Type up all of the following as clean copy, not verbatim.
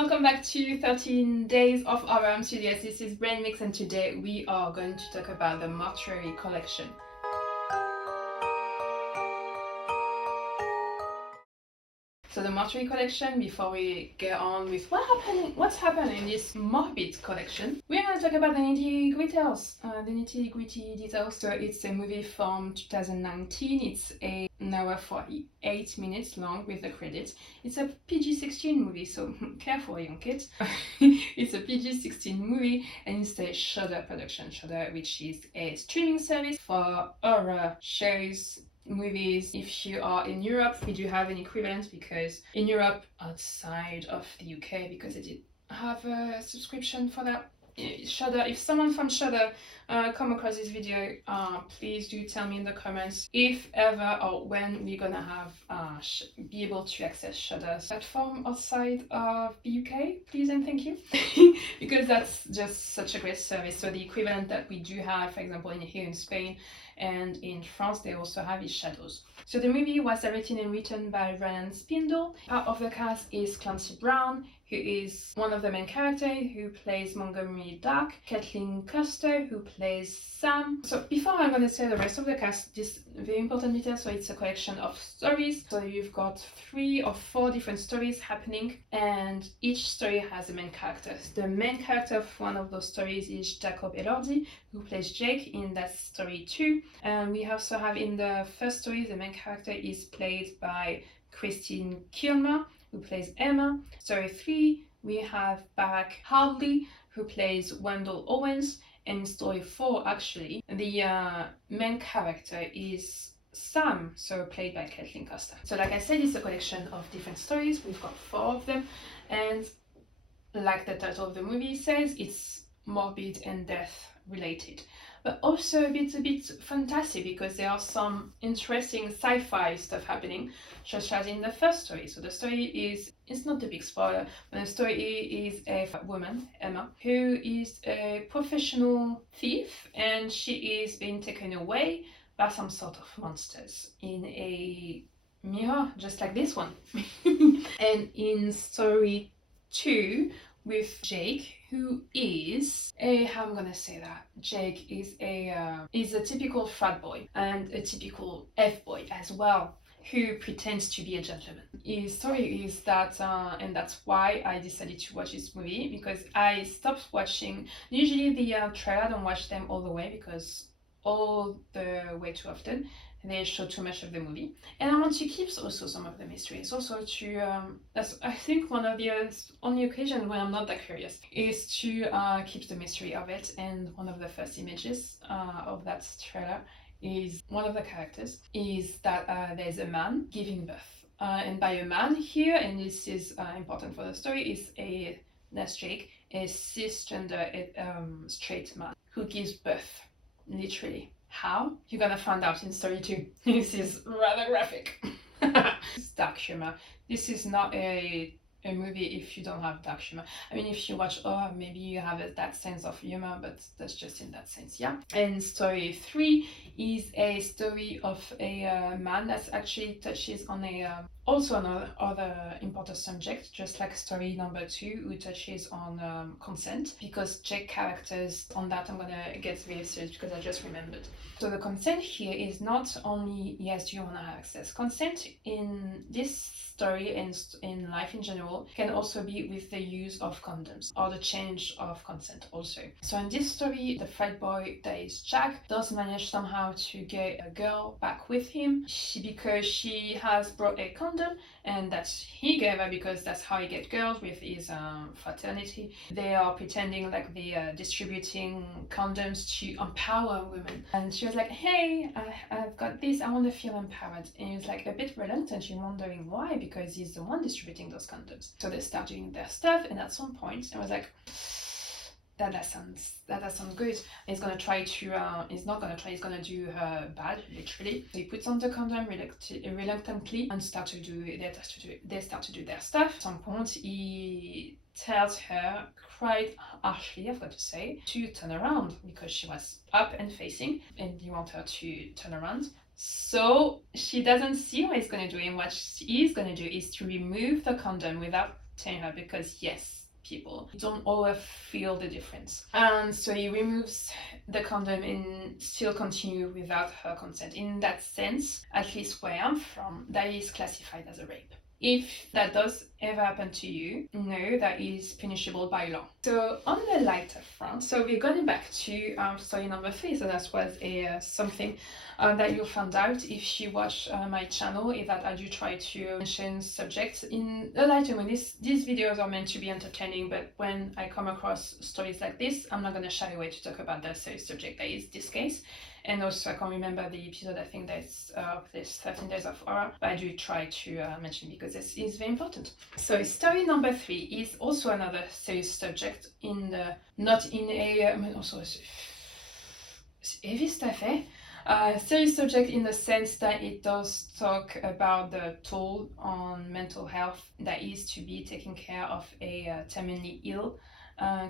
welcome back to 13 Days of RM Studios. This is Brain Mix and today we are going to talk about the Mortuary Collection. So the Mortuary Collection, before we get on with what's happening in this morbid collection, we're going to talk about the nitty-gritty details. So it's a movie from 2019. It's an hour 48 minutes long with the credits. It's a PG-16 movie, so careful young kids. It's a PG-16 movie and it's a Shudder production. Shudder, which is a streaming service for horror shows, movies. If you are in Europe, we do have an equivalent because in Europe, outside of the UK, because I did have a subscription for that, Shudder. If someone from Shudder come across this video, please do tell me in the comments if ever or when we're gonna have be able to access Shudder's platform outside of the UK, please and thank you. Because that's just such a great service. So the equivalent that we do have, for example, here in Spain and in France, they also have is Shadows. So the movie was directed and written by Ryan Spindle. Part of the cast is Clancy Brown, who is one of the main characters, who plays Montgomery Dark, Kathleen Custer, who plays Sam. So before I'm going to say the rest of the cast, this very important detail, so it's a collection of stories. So you've got 3 or 4 different stories happening, and each story has a main character. The main character of one of those stories is Jacob Elordi, who plays Jake in that story 2. And we also have in the first story, the main character is played by Christine Kilmer, who plays Emma. Story 3, we have Barack Hardley, who plays Wendell Owens. And in story 4, actually, the main character is Sam, so played by Kathleen Costa. So like I said, it's a collection of different stories. We've got 4 of them. And like the title of the movie says, it's morbid and death related. But also a bit fantastic because there are some interesting sci-fi stuff happening, such as in the first story. So the story it's not the big spoiler, but the story is a woman, Emma, who is a professional thief and she is being taken away by some sort of monsters in a mirror, just like this one. And in story 2, with Jake, who is how I'm gonna say that, Jake is a typical frat boy and a typical F-boy as well, who pretends to be a gentleman. His story is that, and that's why I decided to watch this movie, because I stopped watching, usually the trailer, I don't watch them all the way because all the way too often they show too much of the movie, and I want to keep also some of the mysteries. Also to that's I think one of the only occasions when I'm not that curious is to keep the mystery of it. And one of the first images of that trailer is one of the characters is that there's a man giving birth, and by a man here, and this is important for the story, is that's Jake, a cisgender straight man who gives birth, literally. How? You're gonna find out in story 2. This is rather graphic. It's dark humor. This is not a movie if you don't have dark humor. I mean, if you watch maybe you have that sense of humor, but that's just in that sense, yeah. And story 3 is a story of a man that actually touches on also another important subject, just like story number 2, who touches on consent, because Jake characters on that, I'm gonna get very serious because I just remembered. So the consent here is not only, yes, do you want to have access? Consent in this story and in life in general can also be with the use of condoms or the change of consent also. So in this story, the frat boy that is Jack does manage somehow to get a girl back with him because she has brought a condom, and that's he gave her because that's how he get girls with his fraternity. They are pretending like they are distributing condoms to empower women, and she was like, hey, I've got this, I want to feel empowered. And he was like a bit reluctant. She's wondering why, because he's the one distributing those condoms. So they start doing their stuff, and at some point I was like, that sounds good. He's gonna try to he's not gonna try, he's gonna do her bad, literally. So he puts on the condom reluctantly and they start to do their stuff. At some point he tells her quite harshly, I've got to say, to turn around because she was up and facing and he wants her to turn around. So she doesn't see what he's gonna do, and what he is gonna do is to remove the condom without telling her, because yes, people don't always feel the difference. And so he removes the condom and still continue without her consent. In that sense, at least where I'm from, that is classified as a rape. If that does ever happen to you, no, that is punishable by law. So on the lighter front, so we're going back to story number 3. So that was something that you'll find out if you watch my channel, is that I do try to mention subjects in a lighter way. These videos are meant to be entertaining, but when I come across stories like this, I'm not going to shy away to talk about the serious subject that is this case. And also, I can't remember the episode, I think that's this 13 Days of Horror, but I do try to mention because this is very important. So story number 3 is also another serious subject, not in a, also heavy stuff, serious subject in the sense that it does talk about the toll on mental health that is to be taking care of a terminally ill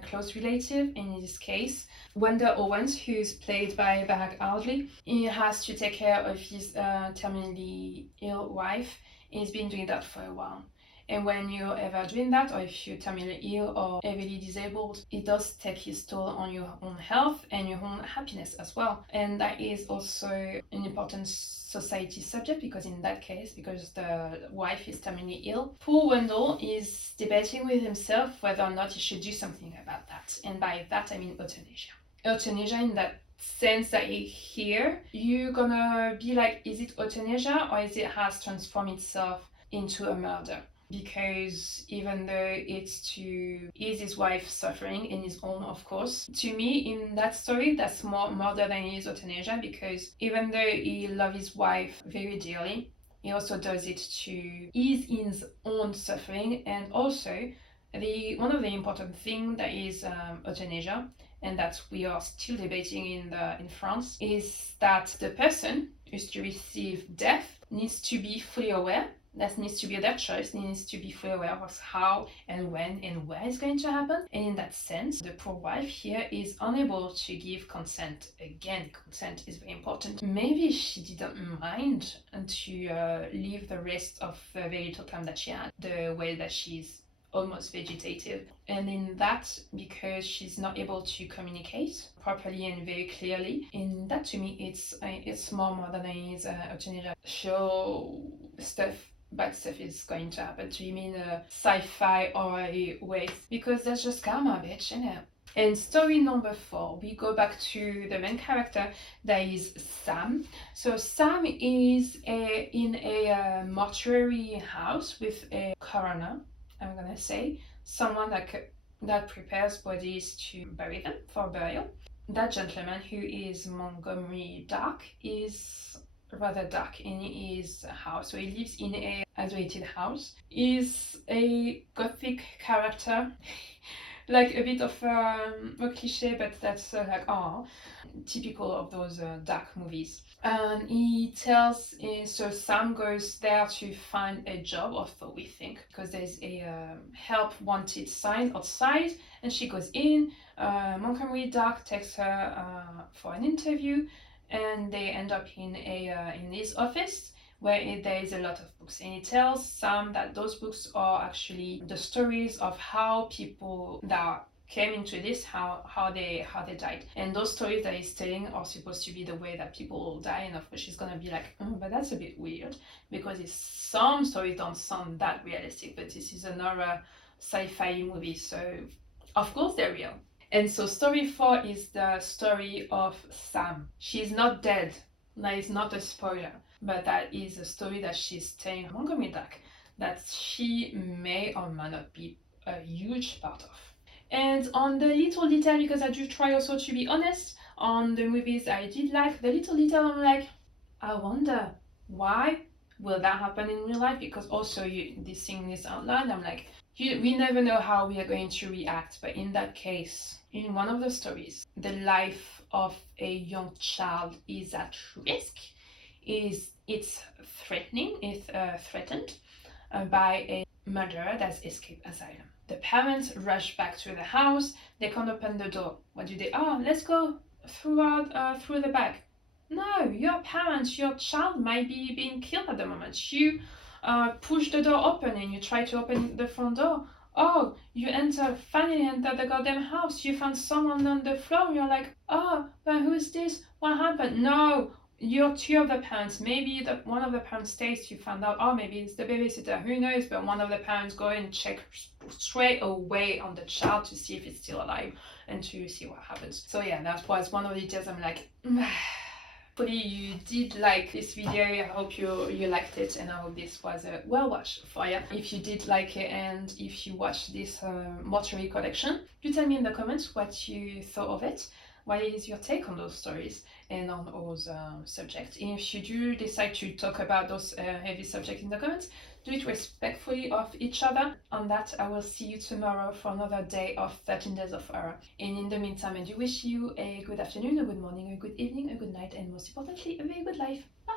close relative. In this case, Wanda Owens, who's played by Barrack Ardley, he has to take care of his terminally ill wife. He's been doing that for a while. And when you're ever doing that, or if you're terminally ill or heavily disabled, it does take its toll on your own health and your own happiness as well. And that is also an important society subject, because in that case, because the wife is terminally ill, poor Wendell is debating with himself whether or not he should do something about that. And by that, I mean euthanasia. Euthanasia in that sense that here, you're gonna be like, is it euthanasia or is it has transformed itself into a murder? Because even though it's to ease his wife's suffering and his own, of course, to me in that story that's more murder than it is euthanasia, because even though he loves his wife very dearly, he also does it to ease his own suffering. And also one of the important things that is euthanasia, and that we are still debating in France, is that the person who's to receive death needs to be fully aware. That needs to be their choice, needs to be fully aware of how and when and where it's going to happen. And in that sense, the poor wife here is unable to give consent. Again, consent is very important. Maybe she didn't mind to live the rest of the very little time that she had, the way that she's almost vegetative. And in that, because she's not able to communicate properly and very clearly, in that, to me, it's more than it is euthanasia. Show stuff, bad stuff is going to happen to him in a sci-fi or a way, because that's just karma, bitch, you know. And story number 4, we go back to the main character, that is Sam. So Sam is in a mortuary house with a coroner, I'm gonna say, someone that prepares bodies to bury them for burial. That gentleman, who is Montgomery Dark, is rather dark in his house. So he lives in a isolated house. He's a gothic character, like a bit of a cliche, but that's typical of those dark movies. And he tells, so Sam goes there to find a job, or so we think, because there's a help wanted sign outside, and she goes in. Montgomery Dark takes her for an interview, and they end up in his office, where there is a lot of books. And he tells Sam that those books are actually the stories of how people that came into this, how they died. And those stories that he's telling are supposed to be the way that people die. And of course she's gonna be like, but that's a bit weird, because some stories don't sound that realistic, but this is another sci-fi movie, so of course they're real. And so story 4 is the story of Sam. She's not dead. That is not a spoiler, but that is a story that she's telling Montgomery Dark, that she may or may not be a huge part of. And on the little detail, because I do try also to be honest on the movies I did like, the little detail, I'm like, I wonder why will that happen in real life, because also this thing is outlined, I'm like, we never know how we are going to react. But in that case, in one of the stories, the life of a young child is at risk. It's threatened by a murderer that's escaped asylum. The parents rush back to the house. They can't open the door. What do they? Let's go through the back. No, your parents, your child might be being killed at the moment. You push the door open and you try to open the front door. oh, you finally entered the goddamn house, you found someone on the floor, you're like, oh, but who is this? What happened? No, you're two of the parents. Maybe one of the parents stays, you found out, oh, maybe it's the babysitter, who knows? But one of the parents go and check straight away on the child to see if it's still alive and to see what happens. So yeah, that was one of the details I'm like, hopefully you did like this video. I hope you liked it, and I hope this was a well watched for you. If you did like it and if you watched this Mortuary Collection, do tell me in the comments what you thought of it. What is your take on those stories and on those subjects? And if you do decide to talk about those heavy subjects in the comments, do it respectfully of each other. On that, I will see you tomorrow for another day of 13 Days of Horror. And in the meantime, I do wish you a good afternoon, a good morning, a good evening, a good night, and most importantly, a very good life. Bye!